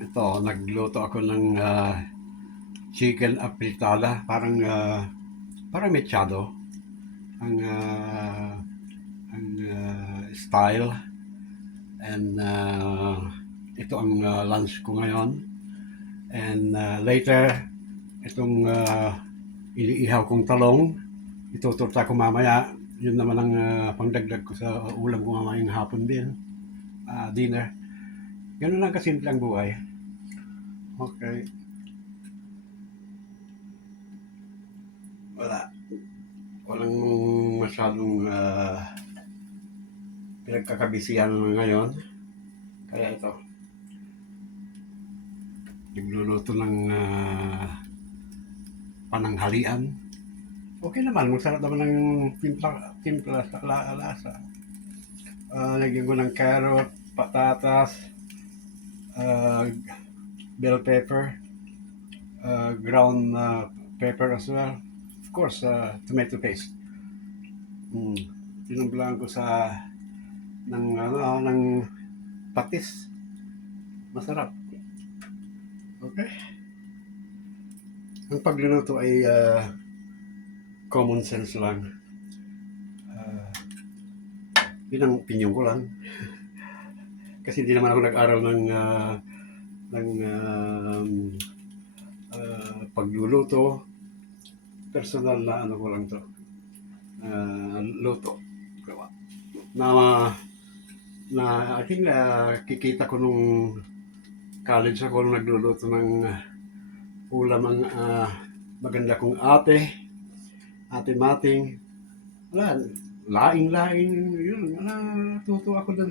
Ito, nagluto ako ng chicken apritada, parang mechado ang style. And ito ang lunch ko ngayon. And later, itong iniihaw kong talong, ituturta ko mamaya. Yun naman ang pangdagdag ko sa ulam ko mamayang hapon din, dinner. Ganun lang kasimple ang buhay. Okay. Wala. Walang masyadong pinagkakabisihan ngayon. Kaya ito, nagluluto ng pananghalian. Okay naman, masarap naman ng timpla sa lasa. Lagyan ko ng carrot, patatas, uh, bell pepper, ground pepper as well. Of course, tomato paste. Tinumblaan ko sa ng patis. Masarap. Okay. Ang pagluluto ay common sense lang. Yun ang opinion ko lang. Kasi hindi naman ako nag-aral ng pagluluto. Personal na ano ko lang to. Luto. Na I think kikita ko nung college ako nung nagluluto ng ulam ang maganda kong ate Mating. Wala, laing-laing, yun. Natuto ako doon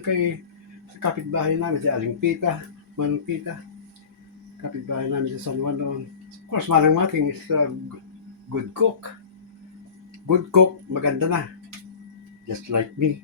sa kapitbahay namin, si Aling Pita, Manong Pita. Kapitbahay namin sa San Juan noon. Of course, Manang Mating is a good cook. Good cook, maganda na. Just like me.